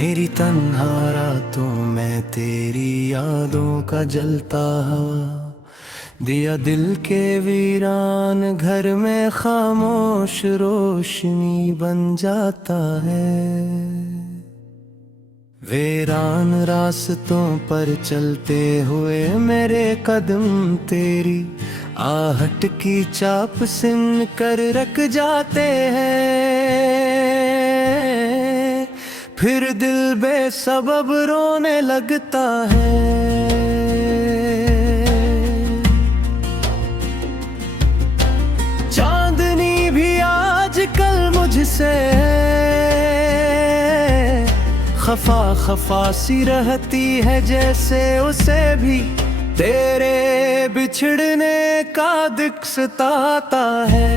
मेरी तन्हा रातों में तेरी यादों का जलता हवा, दिया दिल के वीरान घर में खामोश रोशनी बन जाता है। वीरान रास्तों पर चलते हुए मेरे कदम तेरी आहट की चाप सिन कर रख जाते हैं। फिर दिल बेसबब रोने लगता है। चांदनी भी आजकल मुझसे खफा खफा सी रहती है, जैसे उसे भी तेरे बिछड़ने का दुख सताता है।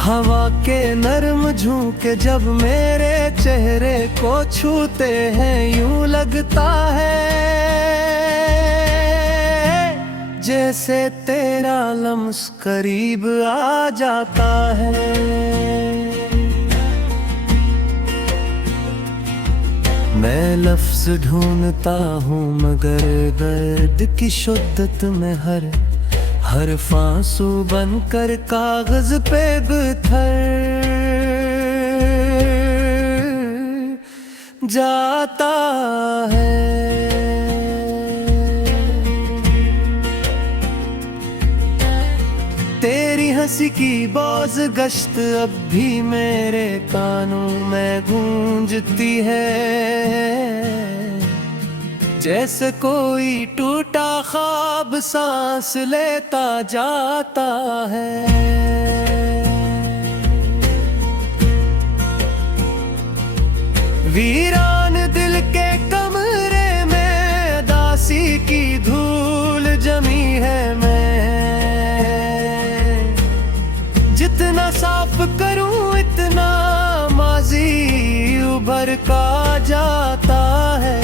हवा के नरम झोंके जब मेरे चेहरे को छूते हैं, यूं लगता है जैसे तेरा लम्स करीब आ जाता है। मैं लफ्ज ढूंढता हूँ मगर दर्द की शिद्दत में हर आंसू बनकर कागज पे बिखर जाता है। तेरी हंसी की बाज गश्त अब भी मेरे कानों में गूंजती है, जैसे कोई टूटा ख्वाब सांस लेता जाता है। वीरान दिल के कमरे में दासी की धूल जमी है। मैं जितना साफ करूं इतना माजी उभर का जाता है।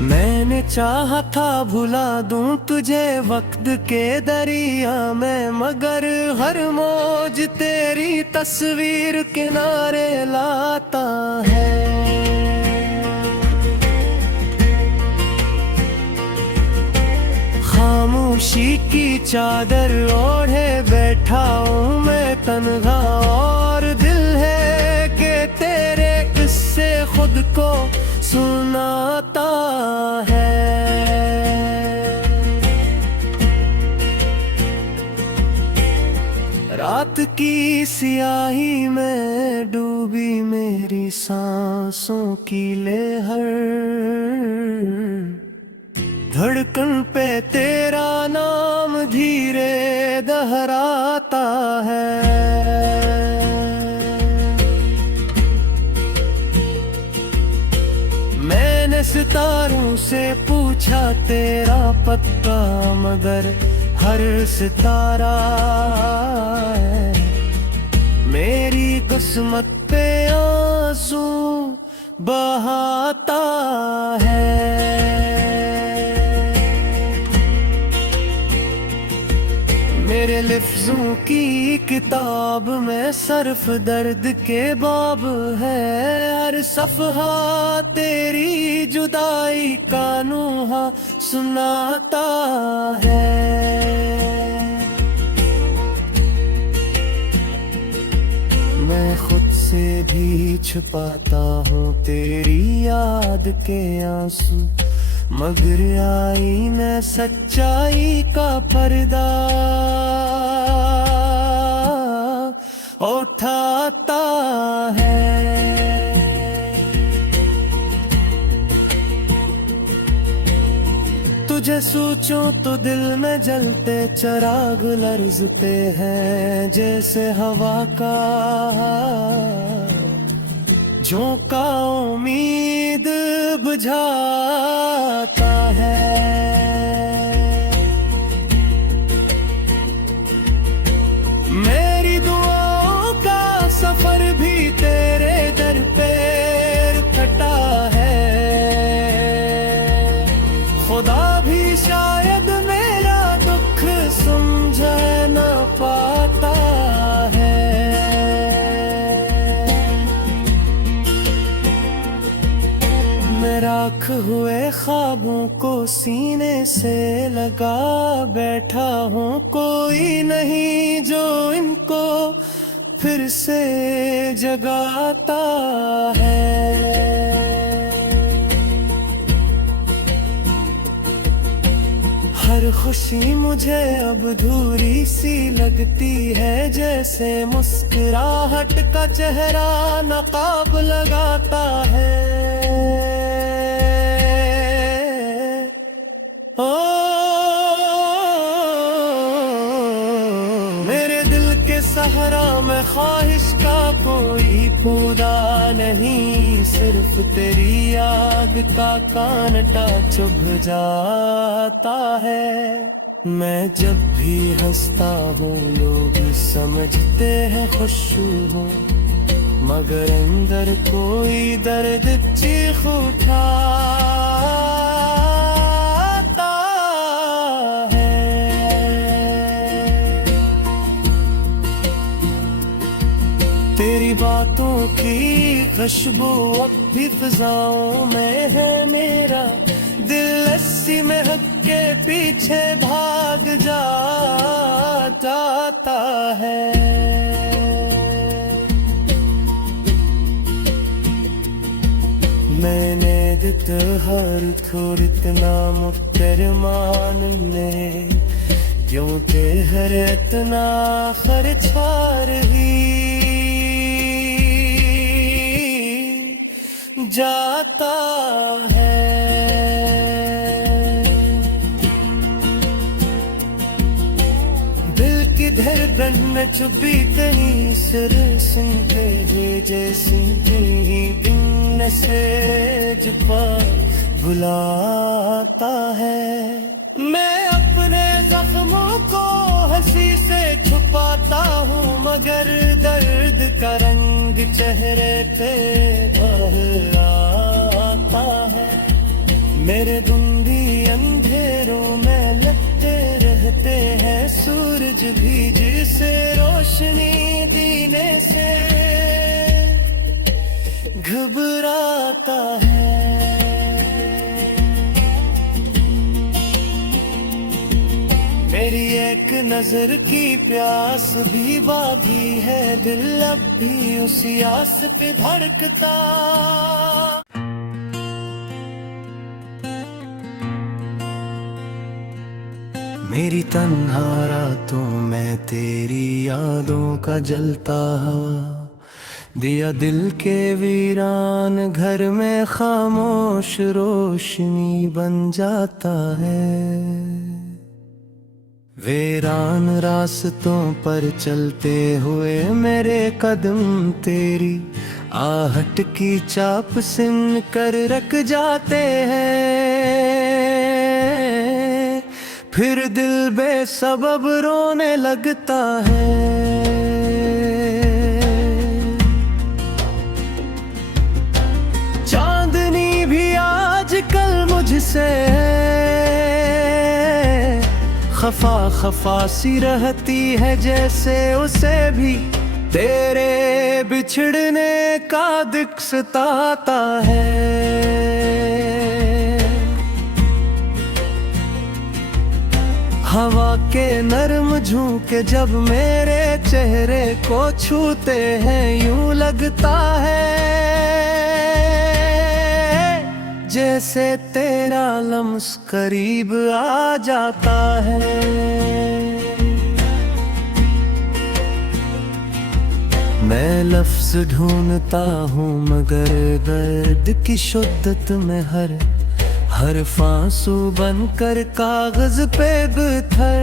मैंने चाहा था भुला दूं तुझे वक्त के दरिया में, मगर हर मौज तेरी तस्वीर किनारे लाता है। खामोशी की चादर ओढ़े बैठा हूँ मैं तन्हा, और दिल है कि तेरे किस्से खुद को सुनाता है। रात की सियाही में डूबी मेरी सांसों की लहर, धड़कन पे तेरा नाम धीरे दोहराता है। सितारों से पूछा तेरा पता, मगर हर सितारा मेरी किस्मत पे आंसू बहाता है। मेरे लफ्जों की किताब में सिर्फ दर्द के बाब है, हर सफ़हा तेरी जुदाई का नूहा सुनाता है। मैं खुद से भी छुपाता हूँ तेरी याद के आंसू, मगर आईने सच्चाई का पर्दा उठाता है। तुझे सोचूं तो दिल में जलते चिराग लर्जते हैं, जैसे हवा का झोंका उम्मीद बुझाता है। मेरी दुआओं का सफर भी तेरे दर पे कटा है। खुदा भी शायद मेरा दुख मैं राख हुए ख्वाबों को सीने से लगा बैठा हूँ, कोई नहीं जो इनको फिर से जगाता है। हर खुशी मुझे अब अधूरी सी लगती है, जैसे मुस्कुराहट का चेहरा नकाब लगाता है। ओ मेरे दिल के सहरा में ख्वाहिश का कोई पौधा नहीं, सिर्फ तेरी याद का कांटा चुभ जाता है। मैं जब भी हंसता हूँ लोग समझते हैं खुश हूँ, मगर अंदर कोई दर्द चीख उठाता है। तेरी बातों की खुशबू अब भी फिजाओं में है, मेरा दिल अस्सी में हक के पीछे भाग जाता है। मैंने हर थोड़ इतना मुकरमान ने, क्यों ते हर इतना खर्चा रही जाता है। दिल की धड़कन में छुपी तेरी सिर सुनते हुए, जैसे दिन से जुबा बुलाता है। मैं अपने जख्मों को हंसी से छुपाता हूँ, मगर दर्द का रंग चेहरे पे बाहर आता है। मेरे धुंधी अंधेरों में लगते रहते हैं सूरज भी, जिसे रोशनी देने से घबराता है। मेरी एक नजर की प्यास भी बाकी है, दिल अब भी उसी आस पे धड़कता। मेरी तन्हा रातों में तेरी यादों का जलता हवा, दिया दिल के वीरान घर में खामोश रोशनी बन जाता है। वीरान रास्तों पर चलते हुए मेरे कदम तेरी आहट की चाप सिन कर रख जाते हैं। फिर दिल बेसबब रोने लगता है। चांदनी भी आजकल मुझसे खफा खफा सी रहती है, जैसे उसे भी तेरे बिछड़ने का दुख सताता है। हवा के नरम झोंके जब मेरे चेहरे को छूते हैं, यूं लगता है जैसे तेरा लम्स करीब आ जाता है। मैं लफ्ज ढूंढता हूँ मगर दर्द की शिद्दत में हर आंसू बनकर कागज पे बिखर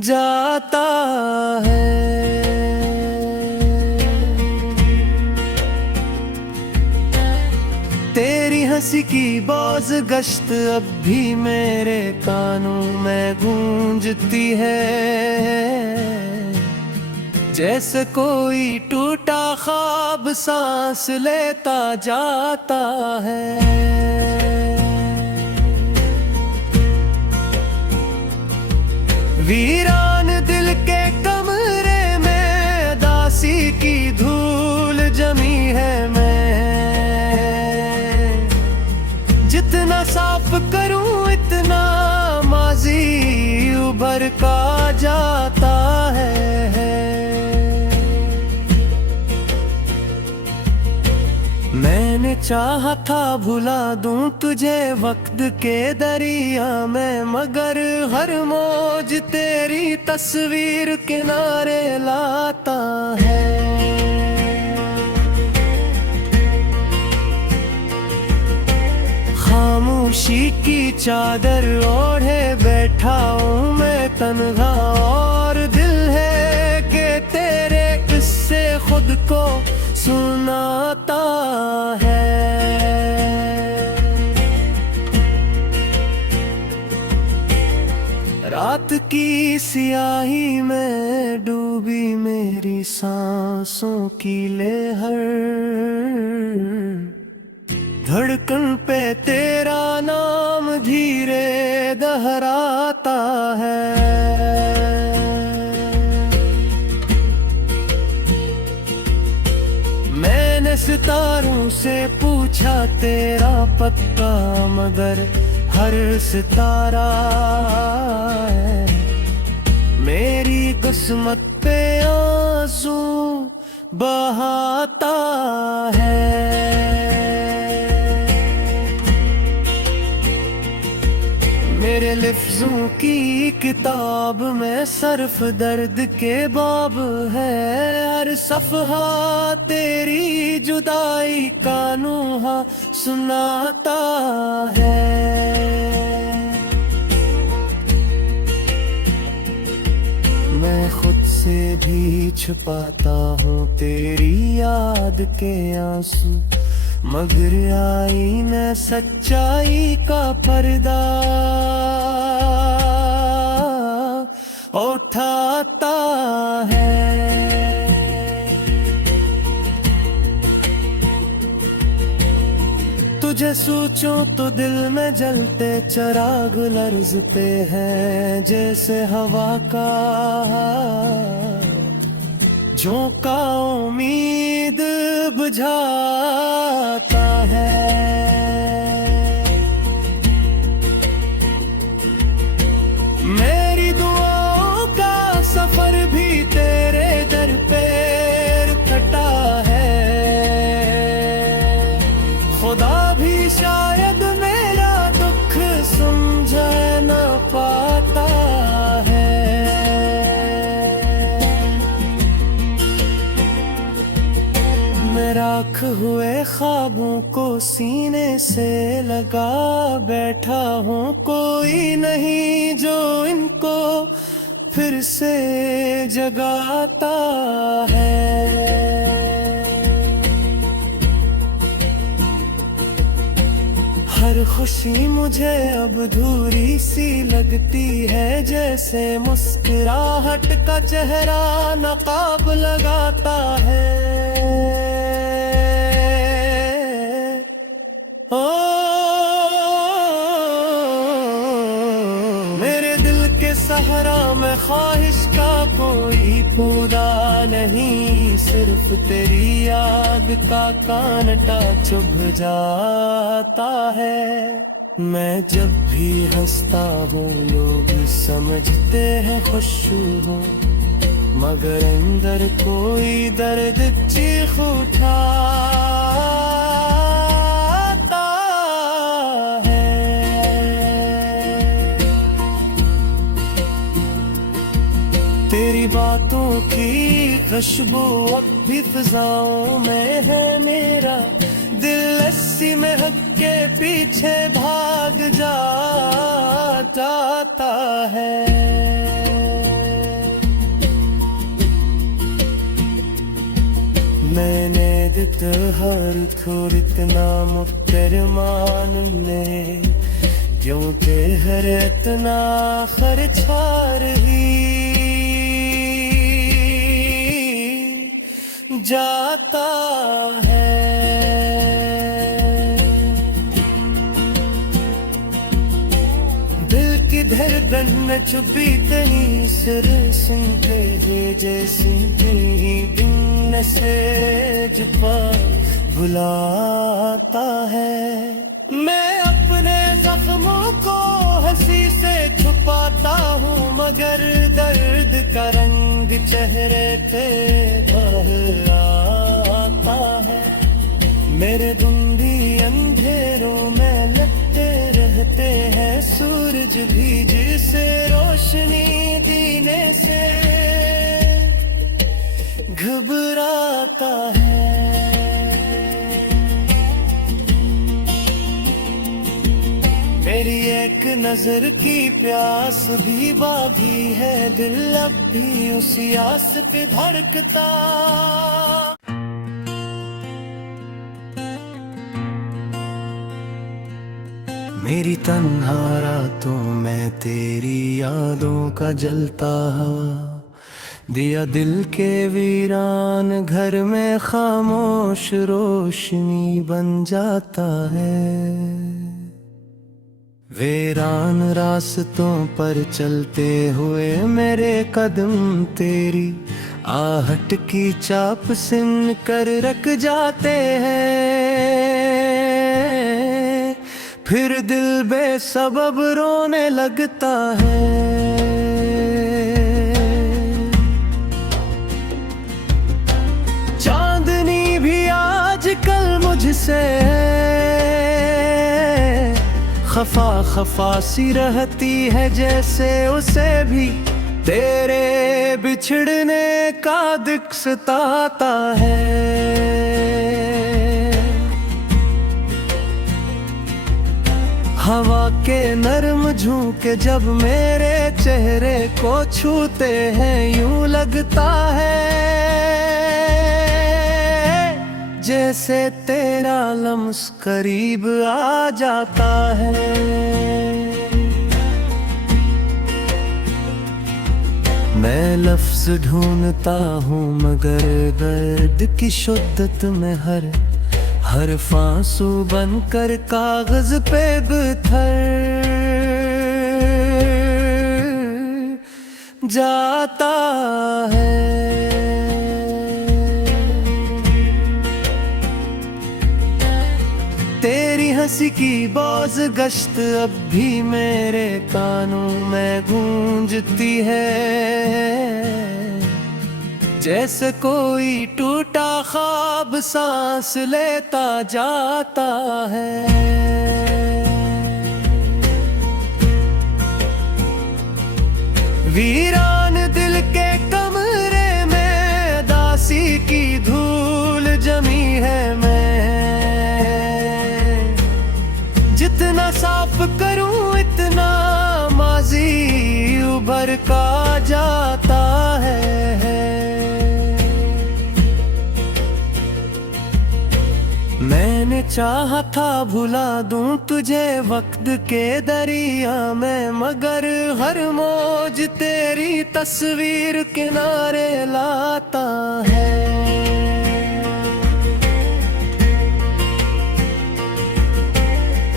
जाता है। तेरी हंसी की बाज गश्त अब भी मेरे कानों में गूंजती है, जैसे कोई टूटा ख्वाब सांस लेता जाता है। वीरान दिल के कमरे में दासी की धूल जमी है, का जाता है। मैंने चाहा था भुला दूं तुझे वक्त के दरिया में, मगर हर मौज तेरी तस्वीर किनारे लाता है। खामोशी की चादर ओढ़े बैठा हूँ मैं तन्हा, और दिल है कि तेरे किस्से खुद को सुनाता है। रात की सियाही में डूबी मेरी सांसों की लहर, धड़कन पे तेरा नाम धीरे दोहराता है। मैंने सितारों से पूछा तेरा पता, मगर हर सितारा है मेरी किस्मत पे आंसू बहाता है। मेरे लफ्जों की किताब में सिर्फ दर्द के बाब है, हर सफ़हा तेरी जुदाई का नुहा सुनाता है। मैं खुद से भी छुपाता हूँ तेरी याद के आंसू, मगर आईने सच्चाई का पर्दा उठाता है। तुझे सोचूं तो दिल में जलते चिराग लर्ज पे हैं, जैसे हवा का झोंका उम्मीद बुझाता है। मेरी दुआओं का सफर भी तेरे दर पे कटा है, खुदा भी शायद मेरा दुख समझ न पाता है। मैं राख हुए ख्वाबों को सीने से लगा बैठा हूँ, कोई नहीं जो इनको फिर से जगाता है। हर खुशी मुझे अब अधूरी सी लगती है, जैसे मुस्कुराहट का चेहरा नकाब लगाता है। ओ मेरे दिल के सहरा में ख्वाहिश का कोई पौधा नहीं, सिर्फ तेरी याद का कांटा चुभ जाता है। मैं जब भी हंसता हूँ लोग समझते हैं खुशू हूँ, मगर अंदर कोई दर्द चीख उठाता है। तेरी बातों की खुशबू अब भी फिजाओं में है, मेरा दिल अस्सी में हक के पीछे भाग जाता है। मैंने दित हर थोड़ इतना मुक्तर मान ले, क्यों के हर इतना खर्चा रही जाता है। दिल की धड़कन न चुभी तेरी सिर सुनते हुए, जैसे तेरी बिन से जुबा बुलाता है। मैं अपने जख्मों को हंसी से छुपाता आता हूँ मगर दर्द का रंग चेहरे पे बाहर आता है। मेरे धुंधी अंधेरों में लगते रहते हैं सूरज भी जिसे रोशनी देने से घबराता है। मेरी एक नजर की प्यास भी बागी है, दिल अब भी उसी आस पे धड़कता। मेरी तन्हा रातों में तेरी यादों का जलता हवा, दिया दिल के वीरान घर में खामोश रोशनी बन जाता है। वीरान रास्तों पर चलते हुए मेरे कदम तेरी आहट की चाप सिन कर रख जाते हैं। फिर दिल बेसबब रोने लगता है। चांदनी भी आजकल मुझसे खफा खफा सी रहती है, जैसे उसे भी तेरे बिछड़ने का दुख सताता है। हवा के नरम झोंके जब मेरे चेहरे को छूते हैं, यूं लगता है जैसे तेरा लम्स करीब आ जाता है। मैं लफ्ज ढूंढता हूँ मगर दर्द की शिद्दत में हर आंसू बनकर कागज पे बिखर जाता है। तेरी हंसी की बाज गश्त अब भी मेरे कानों में गूंजती है, जैसे कोई टूटा ख्वाब सांस लेता जाता है। वीरान दिल के कमरे में दासी की धूल जमी है। मैं जितना साफ करूं इतना माजी उभर का जाता है। मैंने चाहा था भुला दूं तुझे वक्त के दरिया में, मगर हर मौज तेरी तस्वीर किनारे लाता है।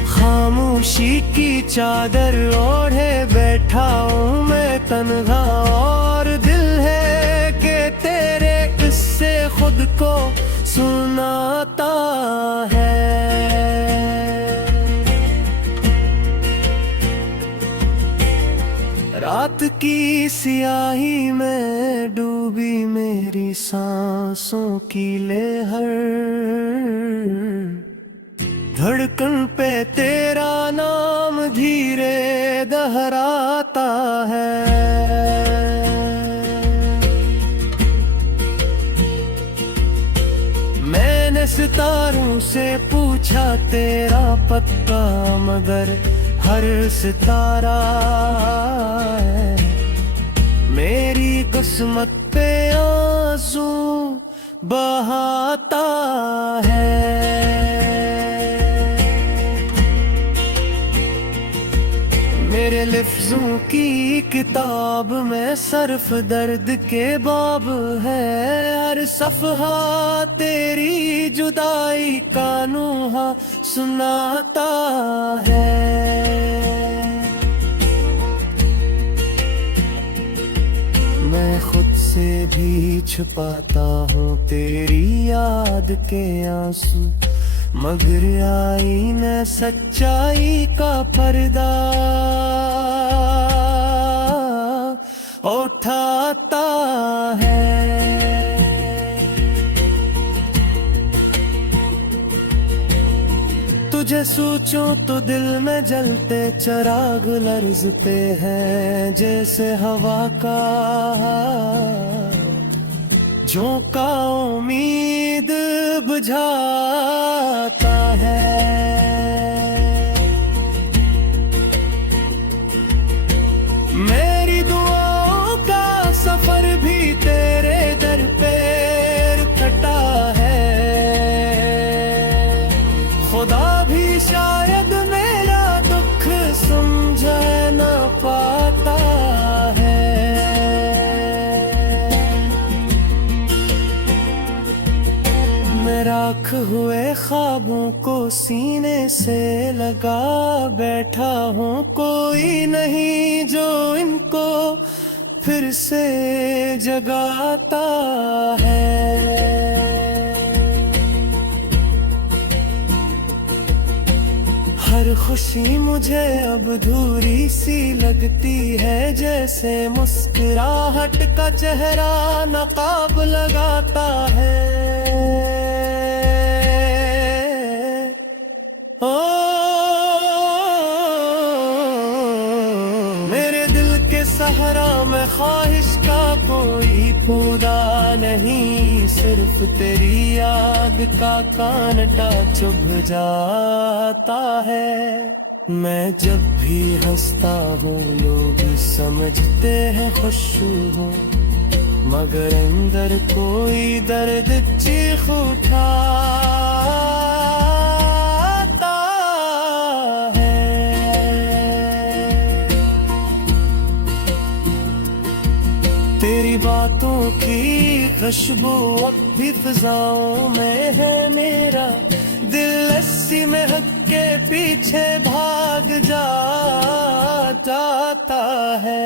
खामोशी की चादर ओढ़े बैठा हूँ मैं तन्हा, और दिल है कि तेरे किस्से खुद को सुनाता है। रात की सियाही में डूबी मेरी सांसों की लहर, धड़कन पे तेरा नाम धीरे दोहराता है। सितारों से पूछा तेरा पता, मगर हर सितारा है मेरी किस्मत पे आंसू बहाता है। मेरे लफ्जों की किताब में सिर्फ दर्द के बाब है, हर सफ़हा तेरी जुदाई का नूहा सुनाता है। मैं खुद से भी छुपाता हूँ तेरी याद के आंसू, मगर आईने सच्चाई का पर्दा उठाता है। तुझे सोचूं तो दिल में जलते चिराग लर्जते हैं, जैसे हवा का झोंका उम्मीद बुझाता है। मेरी दुआओं का सफर भी तेरे दर पे कटा है। खुदा भी शायद मेरा दुख समझ न पाता है। मैं राख हुए ख्वाबों को सीने से लगा बैठा हूँ, कोई नहीं जो इनको फिर से जगाता है। हर खुशी मुझे अब अधूरी सी लगती है, जैसे मुस्कुराहट का चेहरा नकाब लगाता है। ओ मेरे दिल के सहरा में ख्वाहिश का कोई पौधा नहीं, सिर्फ तेरी याद का कांटा चुभ जाता है। मैं जब भी हंसता हूँ लोग समझते हैं खुश हूँ, मगर अंदर कोई दर्द चीख उठाता है। तेरी बातों की खुशबू अब भी फिजाओं में है, मेरा दिल लस्सी में हक के पीछे भाग जाता है।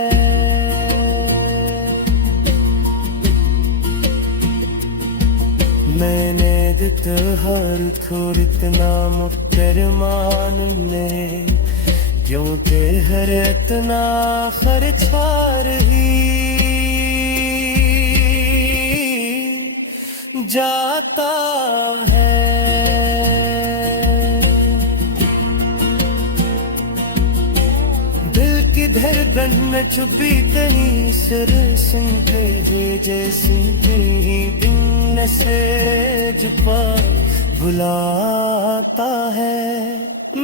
मैंने दित हर थोड़ितना मुक्तरमान ने क्यों ते हर इतना खर्चा रही जाता है। दिल की धड़कन में छुपी कहीं सिर सुनते हुए, जैसे दिन से जुबा बुलाता है।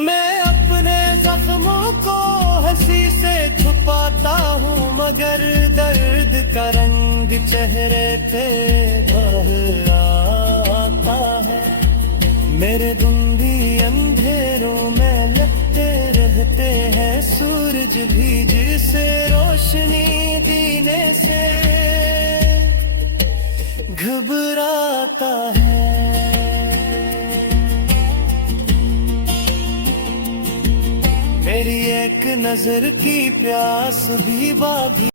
मैं अपने जख्मों को हंसी से छुपाता हूँ, मगर दर्द का रंग चेहरे पे बाहर आता है। मेरे धुंधी अंधेरों में लगते रहते हैं सूरज भी, जिसे रोशनी देने से घबराता है। मेरी एक नजर की प्यास भी बाकी